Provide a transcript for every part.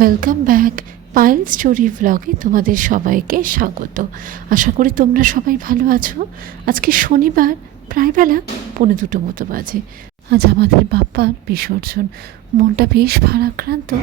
Welcome back pile story ব্লগে তোমাদের সবাইকে স্বাগত। আশা করি তোমরা সবাই ভালো আছো। আজকে শনিবার, প্রায় বেলা পৌনে দুটো মতো বাজে। আজ আমাদের বাপ্পার বিসর্জন। মনটা বেশ ভারাক্রান্ত।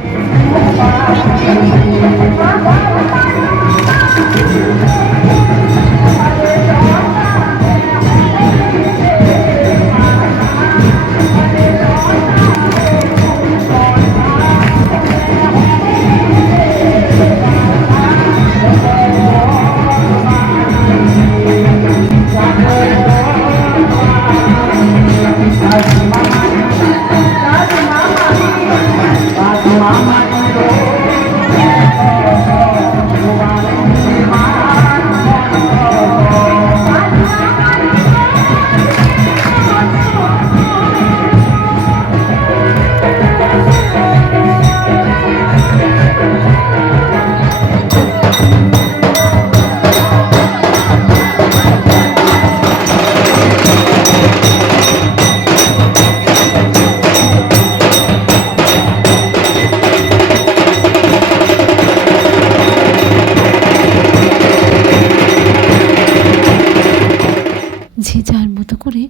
করে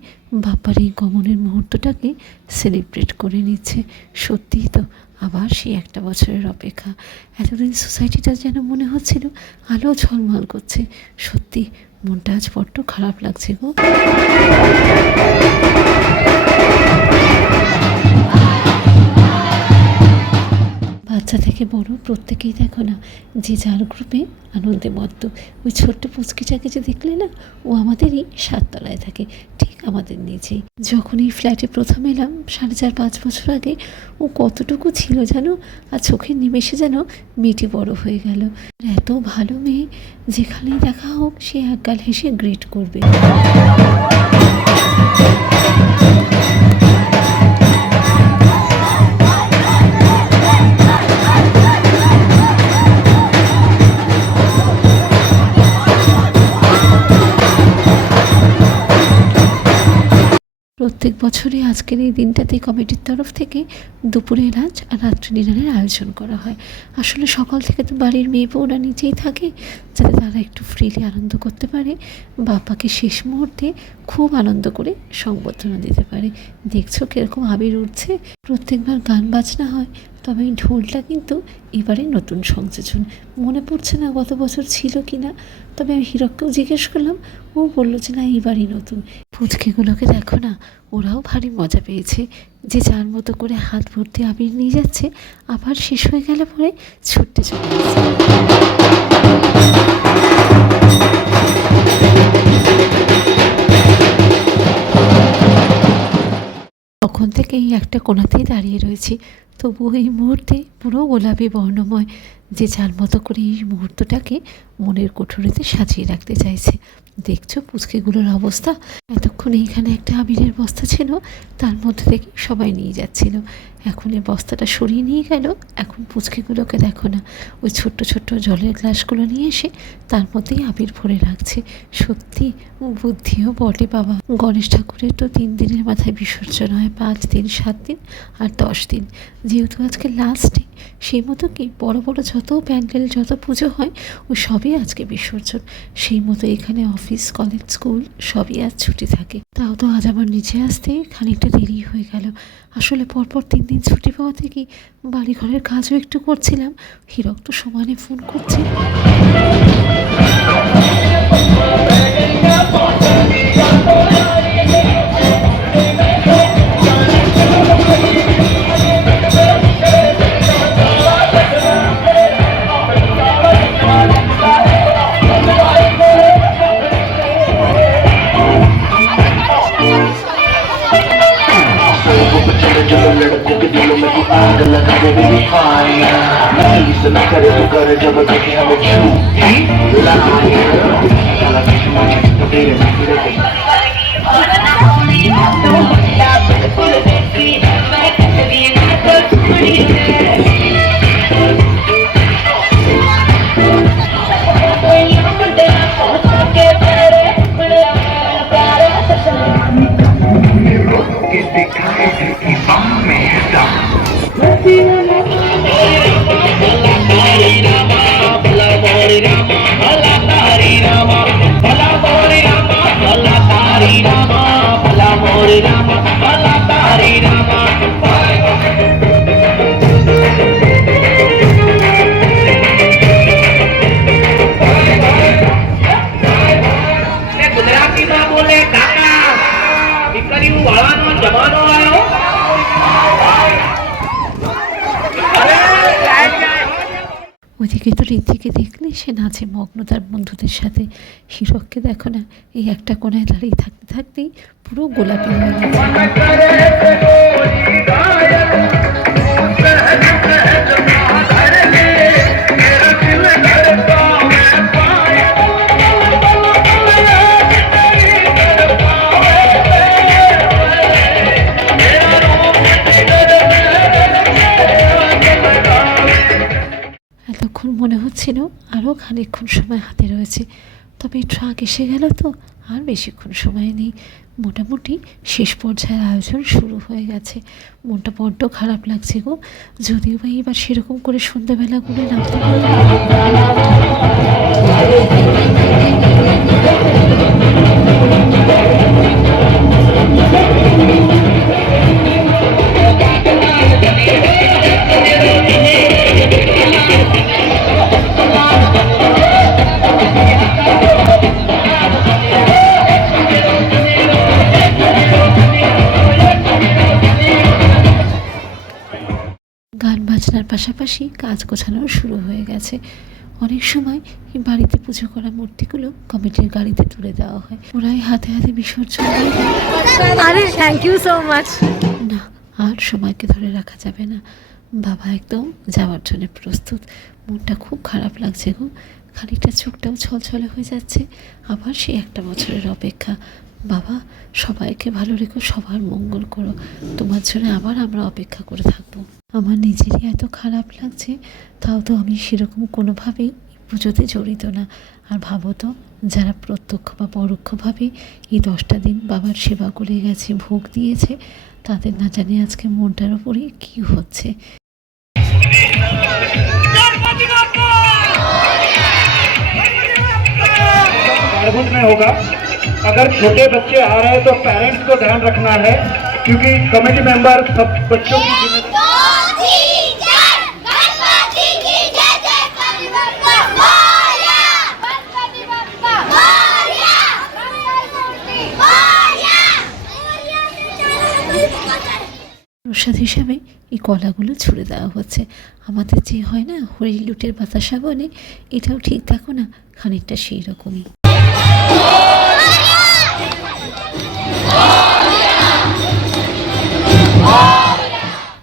বাপার এই গমনের মুহূর্তটাকে সেলিব্রেট করে নিচ্ছে। সত্যিই তো, আবার সেই একটা বছরের অপেক্ষা। এতদিন সোসাইটিটা যেন মনে হচ্ছিল আলো ঝলমল করছে। সত্যি, মনটা আজ বড্ড খারাপ লাগছে গো। বাচ্চা থেকে বড় প্রত্যেকেই দেখো না, যে যার গ্রুপে আনন্দে মত্ত। ওই ছোট্ট পুচকিটাকে যে দেখলে না, ও আমাদেরই সাততলায় থাকে, ঠিক আমাদের নিচেই। যখন এই ফ্ল্যাটে প্রথম এলাম, সাড়ে চার পাঁচ বছর আগে, ও কতটুকু ছিল জানো? আর চোখের নিমেষে যেন মেয়েটি বড় হয়ে গেল। এত ভালো মেয়ে, যেখানেই দেখা হোক, সে একগাল হেসে গ্রিট করবে। প্রত্যেক বছরই আজকের এই দিনটাতে কমিটির তরফ থেকে দুপুরে লাঞ্চ আর রাত্রি ডিনারের আয়োজন করা হয়। আসলে সকাল থেকে তো বাড়ির মেয়ে বউরা নিজেই থাকে, যাতে তারা একটু ফ্রিলি আনন্দ করতে পারে বাপাকে শেষ মুহূর্তে খুব আনন্দ করে সংবর্ধনা দিতে পারে। দেখছ কীরকম আবির উঠছে? প্রত্যেকবার গান বাজনা হয় তবে এই ঢোলটা কিন্তু এবারে নতুন সংযোজন। মনে পড়ছে না গত বছর ছিল কি না তবে আমি হীরককেও জিজ্ঞেস করলাম, ও বলল যে না, এবারই নতুন। পুচকিগুলোকে দেখো না, ওরাও ভারী মজা পেয়েছে। যে যার মতো করে হাত ভর্তি আবির নিয়ে যাচ্ছে, আবার শেষ হয়ে গেলে পরে ছুটতে চলে তখন থেকে এই একটা কোণাতেই দাঁড়িয়ে রয়েছি। তবু এই মুহূর্তে পুরো গোলাপি বর্ণময় যে যার মতো করে এই মুহূর্তটাকে মনের কোঠরিতে সাজিয়ে রাখতে চাইছে। দেখছ পুচকেগুলোর অবস্থা? এতক্ষণ এইখানে একটা আবিরের বস্তা ছিল, তার মধ্যে থেকে সবাই নিয়ে যাচ্ছিল। এখন এই বস্তাটা সরিয়ে নিয়ে গেল, এখন পুচকেগুলোকে দেখো না। ওই ছোট্ট ছোট্ট জলের গ্লাসগুলো নিয়ে এসে তার মধ্যেই আবির ভরে রাখছে। সত্যি, বুদ্ধিও বটে বাবা। গণেশ ঠাকুরের তো তিন দিনের মাথায় বিসর্জন হয়, পাঁচ দিন, সাত দিন আর দশ দিন। যেহেতু আজকে লাস্ট সেই মতো কি বড় বড় যত প্যান্ডেল, যত পুজো হয়, ও সবই আজকে বিসর্জন। সেই মতো এখানে অফিস, কলেজ, স্কুল সবই আজ ছুটি থাকে। তাও তো আজ আমার নিচে আসতে খানিকটা দেরি হয়ে গেল। আসলে পরপর তিন দিন ছুটি পাওয়া থেকে বাড়ি ঘরের কাজও একটু করছিলাম। হীরক তো সমানে ফোন করছে। चले piece And I cut it to cut it, double take it, I'm you. so much, I'm the i Don't of to be ঋতিকে দেখলে সে নাচে মগ্ন তার বন্ধুদের সাথে। হিরককে দেখো না, এই একটা কোনায় দাঁড়িয়ে থাকতে থাকতেই পুরো গোলাপি হয়ে গেছে। হচ্ছিল আরও খানিকক্ষণ সময় হাতে রয়েছে। তবে ট্রাক এসে গেল তো, আর বেশিক্ষণ সময় নেই। মোটামুটি শেষ পর্যায়ের আয়োজন শুরু হয়ে গেছে। মনটা বড্ড খারাপ লাগছে গো। যদিও বা এবার সেরকম করে সন্ধ্যাবেলাগুলো নামতে পারব বাজনার পাশাপাশি কাজ গোছানো শুরু হয়ে গেছে। অনেক সময় এই বাড়িতে পুজো করা মূর্তিগুলো কমিটির গাড়িতে তুলে দেওয়া হয়। ওরাই হাতে হাতে বিসর্জন আরে থ্যাংক ইউ সো মাচ না আর সময়কে ধরে রাখা যাবে না। বাবা একদম যাওয়ার জন্য প্রস্তুত। মনটা খুব খারাপ লাগছে গো। খানিকটা চোখটাও ছলছলে হয়ে যাচ্ছে। আবার সেই একটা বছরের অপেক্ষা। বাবা, সবাইকে ভালো রেখো, সবার মঙ্গল করো। তোমার জন্য আবার আমরা অপেক্ষা করে থাকব। আমার নিজেরই এত খারাপ লাগছে, তাও তো আমি সেরকম কোনোভাবেই পুজোতে জড়িত না। আর ভাবো তো, যারা প্রত্যক্ষ বা পরোক্ষভাবে এই দশটা দিন বাবার সেবা করে গেছে, ভোগ দিয়েছে, তাদের না জানি আজকে মনটার ওপরে কী হচ্ছে। अगर छोटे बच्चे आ रहे हैं तो पेरेंट्स को ध्यान रखना है क्योंकि कमेटी मेंबर सब बच्चों की जिम्मेदारी गणपति की जय जय गणपति मोरया गणपति बप्पा मोरया गणपति मोरया প্রসাদ হিসাবে এই কলাগুলো ছুড়ে দেওয়া হচ্ছে আমাদের যে হয় না হরি লুটের বাতাসা বলে এটাও ঠিক দেখো না খানিকটা সেই রকমই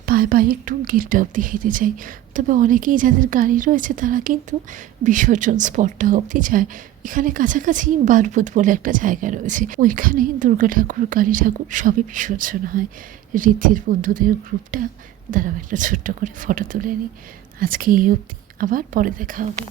পায়ে পায়ে একটু গেটটা অবধি হেঁটে যাই। তবে অনেকেই যাদের গাড়ি রয়েছে, তারা কিন্তু বিসর্জন স্পটটা অবধি যায়। এখানে কাছাকাছি বারবুদ বলে একটা জায়গা রয়েছে। ওইখানে দুর্গা ঠাকুর, কালী ঠাকুর সবই বিসর্জন হয়। ঋদ্ধির বন্ধুদের গ্রুপটা। দাঁড়াও, একটা ছোট্ট করে ফটো তুলে নিই। আজকে এই অবধি, আবার পরে দেখা হবে।